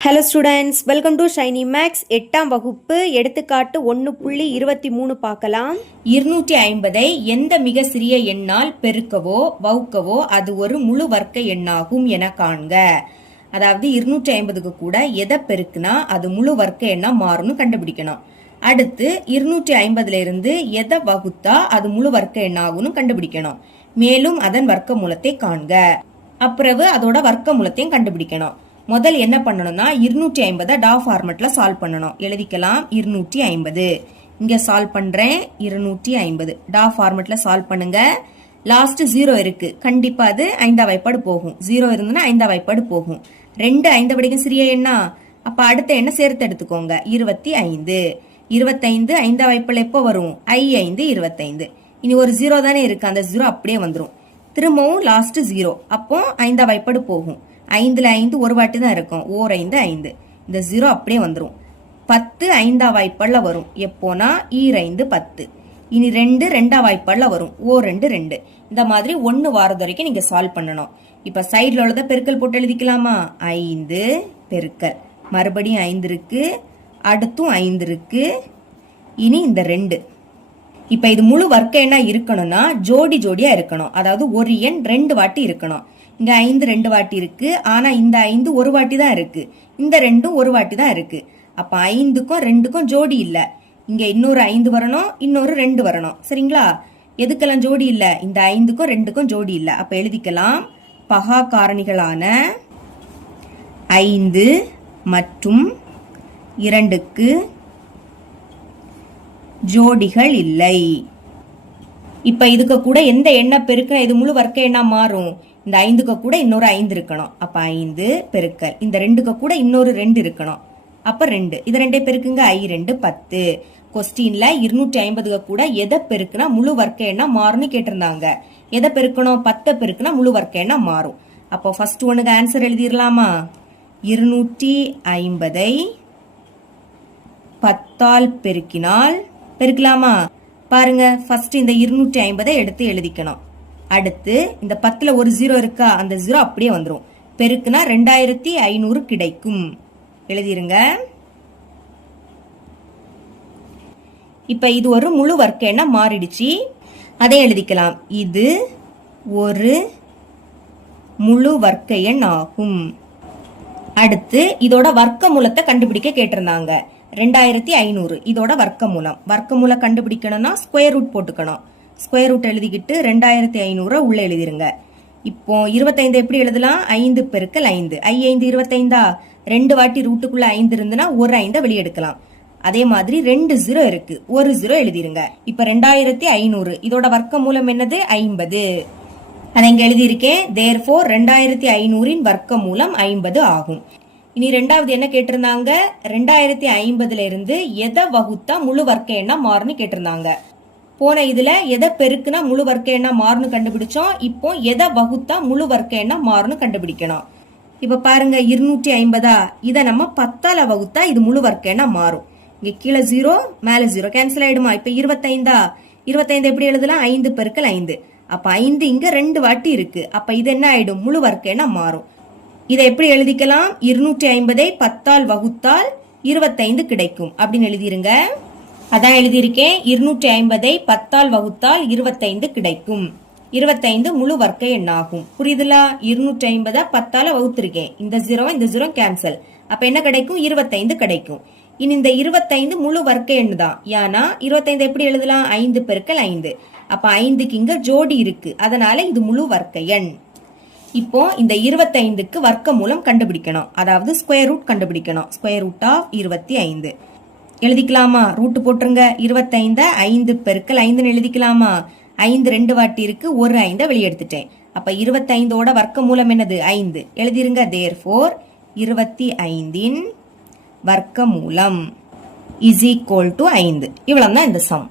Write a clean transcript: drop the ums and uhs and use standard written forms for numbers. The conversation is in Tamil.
Hello students, welcome to Shiny Maths. 8ஆம் வகுப்பு எடுத்துக்காட்டு 1.23 பார்க்கலாம். 250ஐ எந்த மிக சிறிய எண்ணால் பெருக்கவோ வகுக்கவோ அது ஒரு முழு வர்க்க எண்ணாகும் என காண்க. அதாவது 250க்கு கூட எதை பெருக்குனா அது முழு வர்க்க எண்ணா மாறும்னு கண்டுபிடிக்கணும். அடுத்து 250ல இருந்து எதை வகுத்தா அது முழு வர்க்க எண்ணாகும்னு கண்டுபிடிக்கணும். மேலும் அதன் வர்க்க மூலத்தை காண்க. அப்புறவு அதோட வர்க்க மூலத்தையும் கண்டுபிடிக்கணும். முதல் என்ன பண்ணணும்னா 250 டா ஃபார்மட்ல சால்வ் பண்ணணும். எழுதிக்கலாம் 250. இங்க சால்வ் பண்றேன் 250 டா ஃபார்மட்ல சால்வ் பண்ணுங்க. லாஸ்ட் 0 இருக்கு, கண்டிப்பா அது 5ஆம் வாய்ப்பாடு போகும். 0 இருந்ததுன்னா 5ஆம் வாய்ப்பாடு போகும். 2 5 வரைக்கும் சிறிய எண்ணா, அப்ப அடுத்த எண்ணை சேர்த்து எடுத்துக்கோங்க. 25. 25 5ஆம் வாய்ப்பாடு எப்போ வரும்? 5 25. இனி ஒரு 0 தானே இருக்கு, அந்த 0 அப்படியே வந்துடும். திரும்பவும் லாஸ்ட் 0, அப்போ 5ஆம் வாய்ப்பாடு போகும். 5ல 5 ஒரு வாட்டி தான் இருக்கும். ஓர் 5 5. இந்த 0 அப்படியே வந்துடும். 10 5ஆம் வாய்ப்பாடுல வரும். எப்போனா ஈர் 5 10. இனி 2 2ஆம் வாய்ப்பாடுல வரும். ஓர் 2 2. இந்த மாதிரி 1 வாரது வரைக்கும் நீங்க சால்வ் பண்ணணும். இப்ப சைட்ல உள்ளத பெருக்கல் போட்டு எழுதிக்கலாமா? 5 பெருக்கல் மறுபடியும் 5 இருக்கு, அடுத்தும் 5 இருக்கு, இனி இந்த 2. இப்ப இது முழு வர்க்க எண்ணா இருக்கணும்னா ஜோடி ஜோடியா இருக்கணும். அதாவது ஒரு எண் 2 வாட்டி இருக்கணும். இங்க 5 2 வாட்டி இருக்கு, ஆனா இந்த 5 ஒரு வாட்டி தான் இருக்கு, இந்த 2 ஒரு வாட்டி தான் இருக்கு. அப்ப 5க்கும் 2க்கும் ஜோடி இல்ல. இங்க இன்னொரு 5 வரணும், இன்னொரு 2 வரணும். சரிங்களா? எதுக்கெல்லாம் ஜோடி இல்ல? இந்த 5க்கும் 2க்கும் ஜோடி இல்ல. அப்ப எழுதிக்கலாம் பகா காரணிகளான 5 மற்றும் 2க்கு ஜோடிகள் இல்லை. இப்ப இதுக்கு கூட எந்த எண்ணை பெருக்கினா இது முழு வர்க்க எண்ணா மாறும்? இந்த 5க்கு கூட இன்னொரு 5 இருக்கணும். அப்ப 5 பெருக்கல் இந்த 2க்கு கூட இன்னொரு 2 இருக்கணும். அப்ப 2. இது 2 பெருக்குங்க. 2 10. கொஸ்டின்ல 250க்கு கூட எதை பெருக்குனா முழு வர்க்க எண்ணா மாறும்னு கேட்டிருந்தாங்க. எதை பெருக்கணும்? 10 பெருக்குனா முழு வர்க்க எண்ணா மாறும். அப்போ ஃபர்ஸ்ட் ஒண்ணுக்கு ஆன்சர் எழுதிடலாமா? 250ஐ 10ஆல் பெருக்கினால் பெருக்கலாமா? பாருங்க, ஃபர்ஸ்ட் இந்த 250ஐ எடுத்து எழுதிக்கணும். அடுத்து இந்த 10ல ஒரு 0 இருக்கா, அந்த 0 அப்படியே வந்துடும். பெருக்குனா 2500 கிடைக்கும். எழுதிருங்க. இப்ப இது ஒரு முழு வர்க்க எண்ணா மாறிடுச்சு. அதை எழுதிக்கலாம். இது ஒரு முழு வர்க்க எண் ஆகும். அடுத்து இதோட வர்க்க மூலத்தை கண்டுபிடிக்க கேட்டிருந்தாங்க. 2500 இதோட வர்க்க மூலம். வர்க்க மூலம் கண்டுபிடிக்கணும்னா ஸ்கொயர் ரூட் போட்டுக்கணும். ஸ்கொயர் ரூட் எழுதிக்கிட்டு 2500 உள்ள எழுதிருங்க. இப்போ 25 எப்படி எழுதலாம்? 5 பெருக்கல் 5. 5 25. 2 வாட்டி ரூட்டுக்குள்ள 5 இருந்துன்னா ஒரு 5 வெளியே எடுக்கலாம். அதே மாதிரி 2 0 இருக்கு, ஒரு 0 எழுதிருங்க. இப்ப 2500 இதோட வர்க்க மூலம் என்னது? 50. அதை இங்க எழுதியிருக்கேன். therefore 2500 வர்க்க மூலம் 50 ஆகும். இனி ரெண்டாவது என்ன கேட்டிருந்தாங்க? 2050ல இருந்து எதை வகுத்தா முழு வர்க்க எண்ணா மாறுன்னு கேட்டிருந்தாங்க. போன இதுல எதை பெருக்குனா முழு வர்க்க எண்ணா மாறுன்னு கண்டுபிடிச்சோம். இப்போ எதை வகுத்தா முழு வர்க்க எண்ணா மாறுன்னு கண்டுபிடிக்கணும். இப்ப பாருங்க 250 இதை நம்ம 10ஆல வகுத்தா இது முழு வர்க்க எண்ணா மாறும். இங்க கீழே 0 மேல 0 கேன்சல் ஆயிடுமா? இப்ப 25 எப்படி எழுதலாம்? 5 பெருக்கல் 5. அப்ப 5 இங்க 2 வாட்டி இருக்கு. அப்ப இது என்ன ஆயிடும்? முழு வர்க்க எண்ணா மாறும். இதை எப்படி எழுதிக்கலாம்? 250ஐ 10ஆல் வகுத்தால் 25 கிடைக்கும் அப்படின்னு எழுதிருங்க. அதான் எழுதியிருக்கேன். 250ஐ 10ஆல் வகுத்தால் 25 கிடைக்கும். 25 முழு வர்க்க எண்ணாகும். புரியுதுலா? 250 10ஆல வகுத்திருக்கேன். இந்த 0 கேன்சல். அப்ப என்ன கிடைக்கும்? 25 கிடைக்கும். இனி இந்த 25 முழு வர்க்க எண் தான். ஏன்னா 25 எப்படி எழுதலாம்? 5 பெருக்கல் 5. அப்ப 5க்கு இங்க ஜோடி இருக்கு, அதனால இது முழு வர்க்க எண். இப்போ இந்த 25க்கு வர்க்க மூலம் கண்டுபிடிக்கணும். அதாவது ஸ்கொயர் ரூட் கண்டுபிடிக்கணும். ஸ்கொயர் ரூட் ஆஃப் 25 எழுதிக்கலாமா? ரூட் போட்டுருங்க. 25 5 பெருக்கல் 5 எழுதிக்கலாமா? 5 2 வாட்டி இருக்கு, ஒரு 5 வெளியே எடுத்துட்டேன். அப்ப 25ஓட வர்க்க மூலம் என்னது? 5 எழுதிருங்க. therefore 25 வர்க்க மூலம் is equal to 5. இவ்வளவுதான் இந்த சம்.